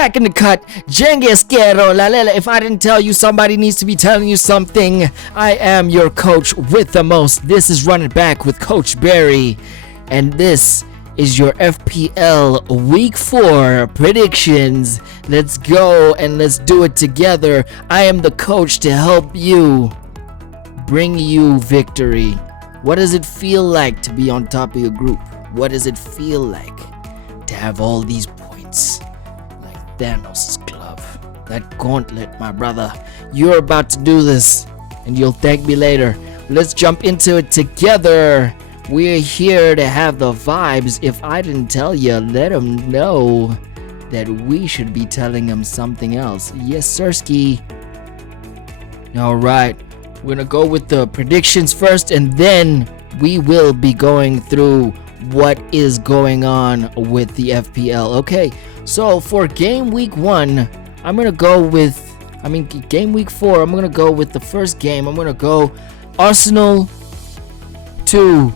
back in the cut. Jengesquero Lalela. If I didn't tell you, somebody needs to be telling you something. I am your coach with the most. This is Run It Back with Coach Barry. And this is your FPL Week 4 predictions. Let's go and let's do it together. I am the coach to help you, bring you victory. What does it feel like to be on top of your group? What does it feel like to have all these points like Thanos' glove? That gauntlet, my brother. You're about to do this and you'll thank me later. Let's jump into it together. We're here to have the vibes. If I didn't tell you, let them know that we should be telling them something else. Yes, sirski. Alright, we're gonna go with the predictions first, and then we will be going through what is going on with the FPL. Okay, so for game week 1, I'm gonna go with, game week 4, I'm gonna go with the first game. I'm gonna go Arsenal 2,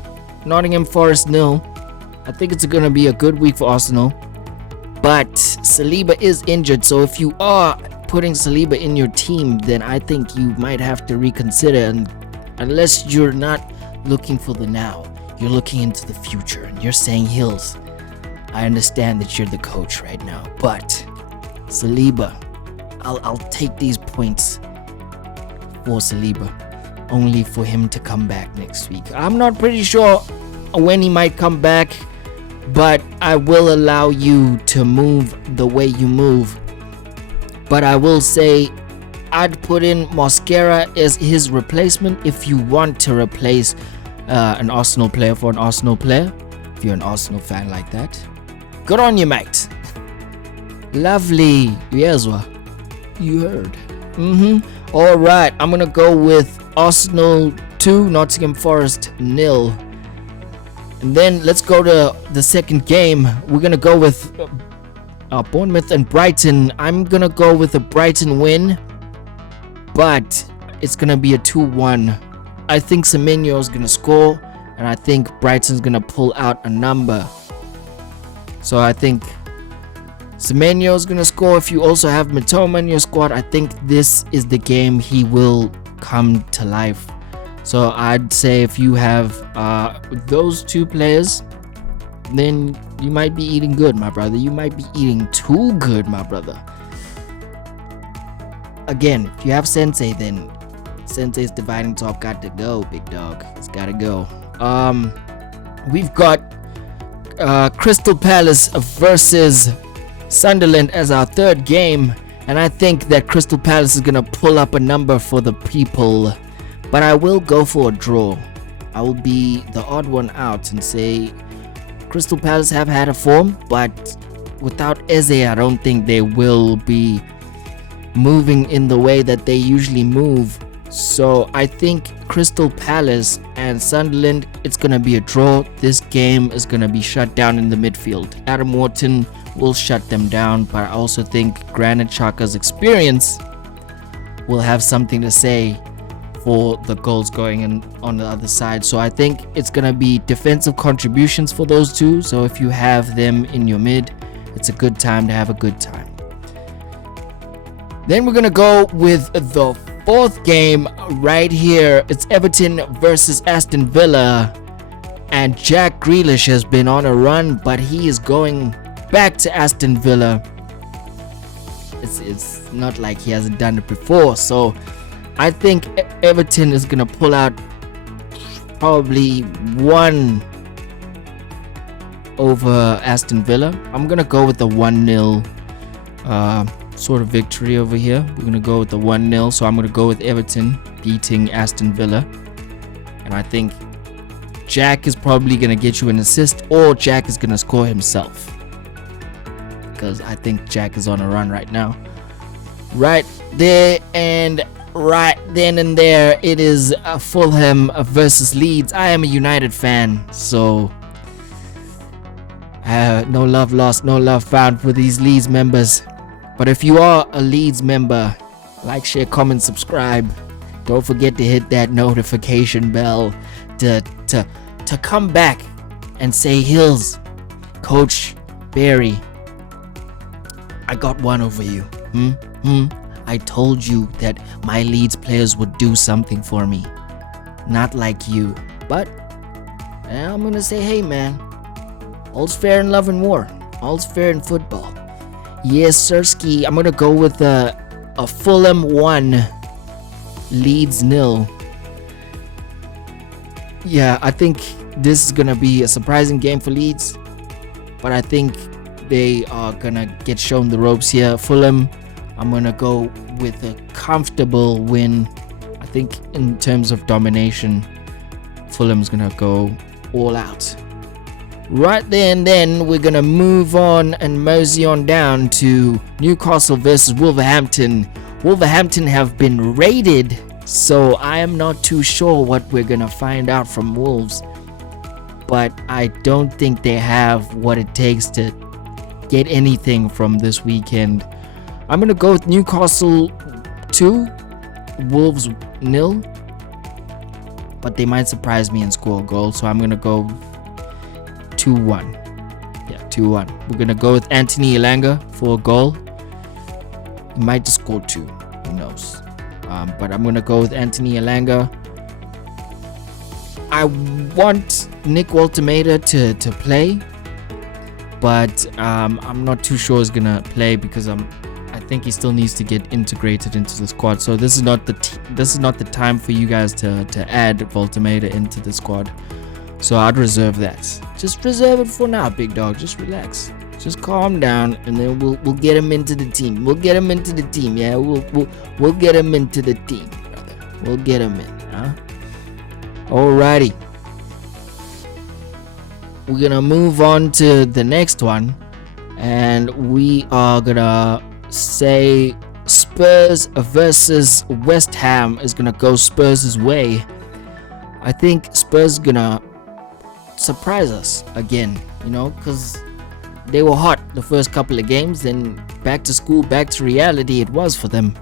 Nottingham Forest 0. I think it's gonna be a good week for Arsenal, but Saliba is injured, so if you are putting Saliba in your team, then I think you might have to reconsider, and unless you're not looking for the now, you're looking into the future, and you're saying, Hills, I understand that you're the coach right now, but Saliba, I'll take these points for Saliba, only for him to come back next week. I'm not pretty sure when he might come back, but I will allow you to move the way you move. But I will say I'd put in Mosquera as his replacement if you want to replace an Arsenal player for an Arsenal player. If you're an Arsenal fan like that, good on you, mate. Lovely. Yes, you heard. All right, I'm gonna go with Arsenal 2, Nottingham Forest 0. And then let's go to the second game. We're gonna go with Bournemouth and Brighton. I'm gonna go with a Brighton win, but it's gonna be a 2-1. I think Semenyo is gonna score, and I think Brighton's gonna pull out a number. So I think Semenyo is gonna score. If you also have Mitoma in your squad, I think this is the game he will come to life. So I'd say if you have those two players, then you might be eating good, my brother. You might be eating too good, my brother. Again, if you have Sensei, then Sensei's dividing top got to go, big dog. It's got to go. We've got Crystal Palace versus Sunderland as our third game, and I think that Crystal Palace is gonna pull up a number for the people, but I will go for a draw. I will be the odd one out and say Crystal Palace have had a form, but without Eze, I don't think they will be moving in the way that they usually move. So I think Crystal Palace and Sunderland, it's going to be a draw. This game is going to be shut down in the midfield. Adam Wharton will shut them down, but I also think Granit Xhaka's experience will have something to say for the goals going in on the other side. So I think it's gonna be defensive contributions for those two. So if you have them in your mid, it's a good time to have a good time. Then we're gonna go with the fourth game right here. It's Everton versus Aston Villa, and Jack Grealish has been on a run, but he is going back to Aston Villa. It's not like he hasn't done it before, so I think Everton is going to pull out probably 1 over Aston Villa. I'm going to go with the 1-0 sort of victory over here. We're going to go with the 1-0. So I'm going to go with Everton beating Aston Villa. And I think Jack is probably going to get you an assist, or Jack is going to score himself, because I think Jack is on a run right now. Right there, and right then and there, it is Fulham versus Leeds. I am a United fan, so no love lost, no love found for these Leeds members. But if you are a Leeds member, like, share, comment, subscribe. Don't forget to hit that notification bell to come back and say, Hills, Coach Barry I got one over you. I told you that my Leeds players would do something for me. Not like you. But I'm gonna say, hey man, all's fair in love and war. All's fair in football. Yes, Sirski. I'm gonna go with a Fulham 1, Leeds 0. Yeah, I think this is gonna be a surprising game for Leeds, but I think they are gonna get shown the ropes here. Fulham, I'm gonna go with a comfortable win. I think in terms of domination, Fulham's gonna go all out. Right there and then, we're gonna move on and mosey on down to Newcastle versus Wolverhampton. Wolverhampton have been raided, so I am not too sure what we're gonna find out from Wolves. But I don't think they have what it takes to get anything from this weekend. I'm gonna go with Newcastle 2, Wolves 0. But they might surprise me and score a goal, so I'm gonna go 2-1. Yeah, 2-1. We're gonna go with Anthony Elanga for a goal. He might just score 2. Who knows? But I'm gonna go with Anthony Elanga. I want Nick Waltermater to play, but I'm not too sure he's gonna play because I think he still needs to get integrated into the squad. So this is not the time for you guys to add Waltermater into the squad. So I'd reserve that. Just reserve it for now, big dog. Just relax. Just calm down, and then we'll get him into the team. We'll get him into the team. Yeah, we'll get him into the team, brother. We'll get him in, huh? Alrighty. We're gonna move on to the next one, and we are gonna say Spurs versus West Ham is gonna go Spurs' way. I think Spurs gonna surprise us again, because they were hot the first couple of games, then back to school, back to reality it was for them.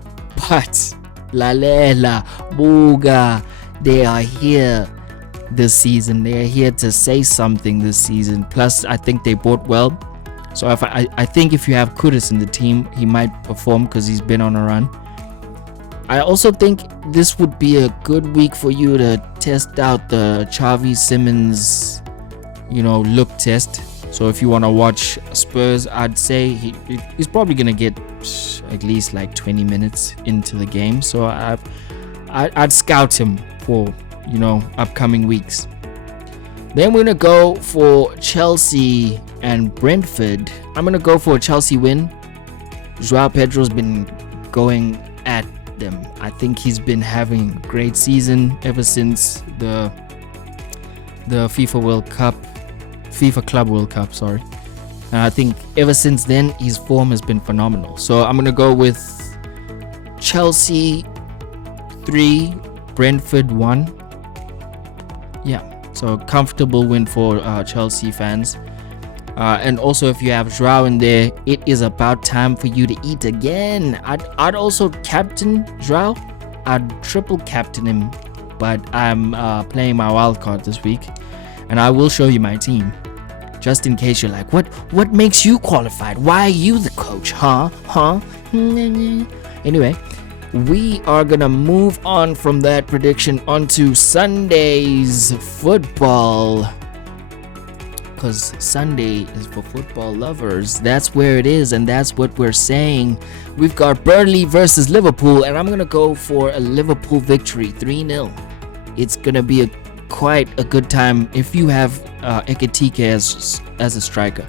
But Lalela, Booga, they are here this season. They are here to say something this season. Plus, I think they bought well. So I think if you have Kudus in the team, he might perform because he's been on a run. I also think this would be a good week for you to test out the Xavi Simons, look test. So if you want to watch Spurs, I'd say he's probably going to get at least like 20 minutes into the game. So I'd scout him for, upcoming weeks. Then we're going to go for Chelsea and Brentford. I'm going to go for a Chelsea win. Joao Pedro's been going at them. I think he's been having a great season ever since the FIFA Club World Cup, sorry. And I think ever since then, his form has been phenomenal. So I'm going to go with Chelsea 3, Brentford 1. Yeah, so comfortable win for Chelsea fans. And also, if you have Joao in there, it is about time for you to eat again. I'd also captain Joao. I'd triple captain him, but I'm playing my wild card this week, and I will show you my team, just in case you're like, what makes you qualified? Why are you the coach? Huh? Anyway, we are gonna move on from that prediction onto Sunday's football, because Sunday is for football lovers. That's where it is, and that's what we're saying. We've got Burnley versus Liverpool, and I'm gonna go for a Liverpool victory, 3-0. It's gonna be quite a good time if you have Ekitike as a striker.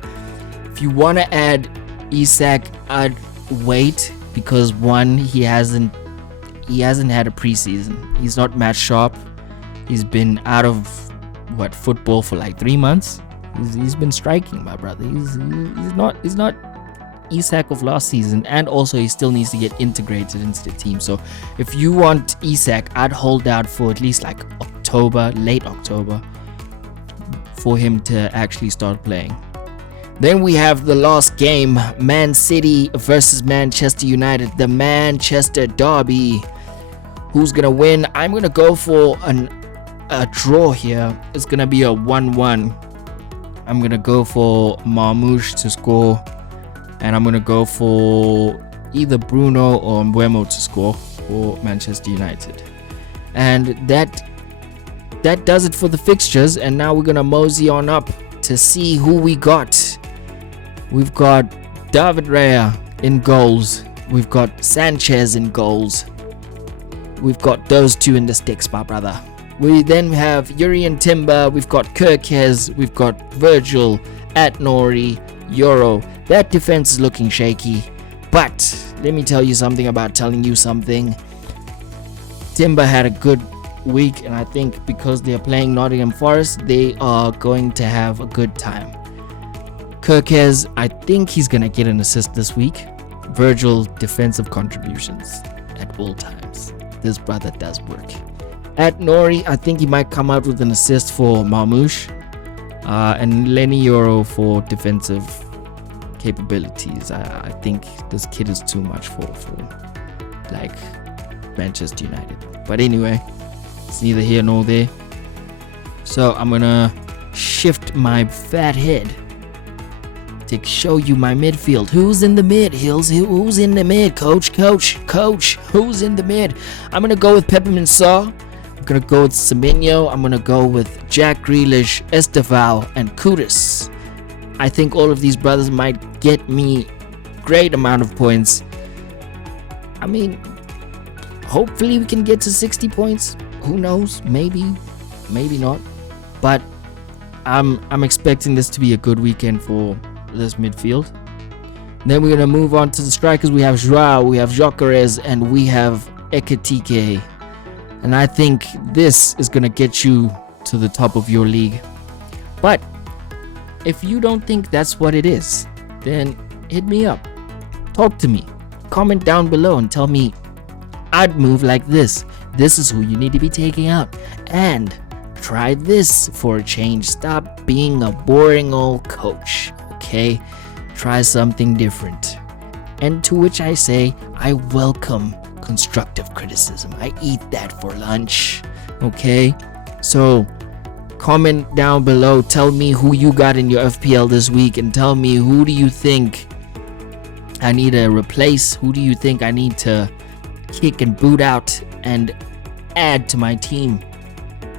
If you want to add Isak, I'd wait, because one, he hasn't had a preseason. He's not match sharp. He's been out of football for like 3 months. He's been striking, my brother. He's not Isak of last season, and also he still needs to get integrated into the team. So if you want Isak, I'd hold out for at least like late October, for him to actually start playing. Then we have the last game, Man City versus Manchester United, the Manchester Derby. Who's gonna win? I'm gonna go for a draw here. It's gonna be a 1-1. I'm gonna go for Marmoush to score, and I'm gonna go for either Bruno or Mbeumo to score for Manchester United. And that does it for the fixtures, and now we're gonna mosey on up to see who we got. We've got David Raya in goals. We've got Sanchez in goals. We've got those two in the sticks, my brother. We then have Yuri and Timber. We've got Kirkez. We've got Virgil, Atnori, Euro. That defense is looking shaky. But let me tell you something about telling you something. Timber had a good week, and I think because they're playing Nottingham Forest, they are going to have a good time. Kirkez, I think he's going to get an assist this week. Virgil, defensive contributions at all times. This brother does work. At Nori, I think he might come out with an assist for Marmoush. And Lenny Euro for defensive capabilities. I think this kid is too much for like Manchester United. But anyway, it's neither here nor there. So I'm gonna shift my fat head to show you my midfield. Who's in the mid, Hills? Who's in the mid? Coach, who's in the mid? I'm gonna go with Peppermint Saw. I'm gonna go with Semenyo. I'm gonna go with Jack Grealish, Estevao, and Kudus. I think all of these brothers might get me great amount of points. I mean, hopefully we can get to 60 points. Who knows? Maybe not. But I'm expecting this to be a good weekend for this midfield. Then we're gonna move on to the strikers. We have Joao, we have Jokeres, and we have Ekitike. And I think this is gonna get you to the top of your league. But if you don't think that's what it is, then hit me up. Talk to me. Comment down below and tell me I'd move like this. This is who you need to be taking out. And try this for a change. Stop being a boring old coach. Okay? Try something different. And to which I say, I welcome constructive criticism. I eat that for lunch. Okay? So comment down below. Tell me who you got in your FPL this week, and tell me who do you think I need to replace? Who do you think I need to kick and boot out and add to my team?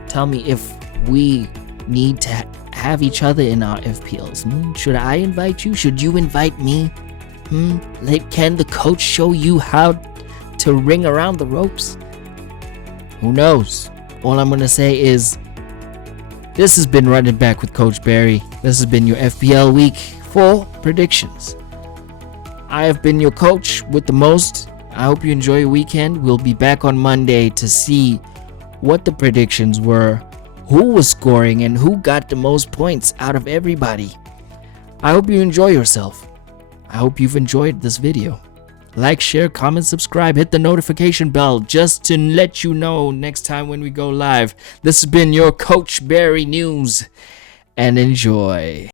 Tell me if we need to have each other in our FPLs. Should I invite you? Should you invite me? Like, can the coach show you how to ring around the ropes? Who knows? All I'm gonna say is this has been Running Back with Coach Barry. This has been your FPL Week 4 predictions. I have been your coach with the most. I hope you enjoy your weekend. We'll be back on Monday to see what the predictions were, who was scoring, and who got the most points out of everybody. I hope you enjoy yourself. I hope you've enjoyed this video. Like, share, comment, subscribe, hit the notification bell just to let you know next time when we go live. This has been your Coach Barry News, and enjoy.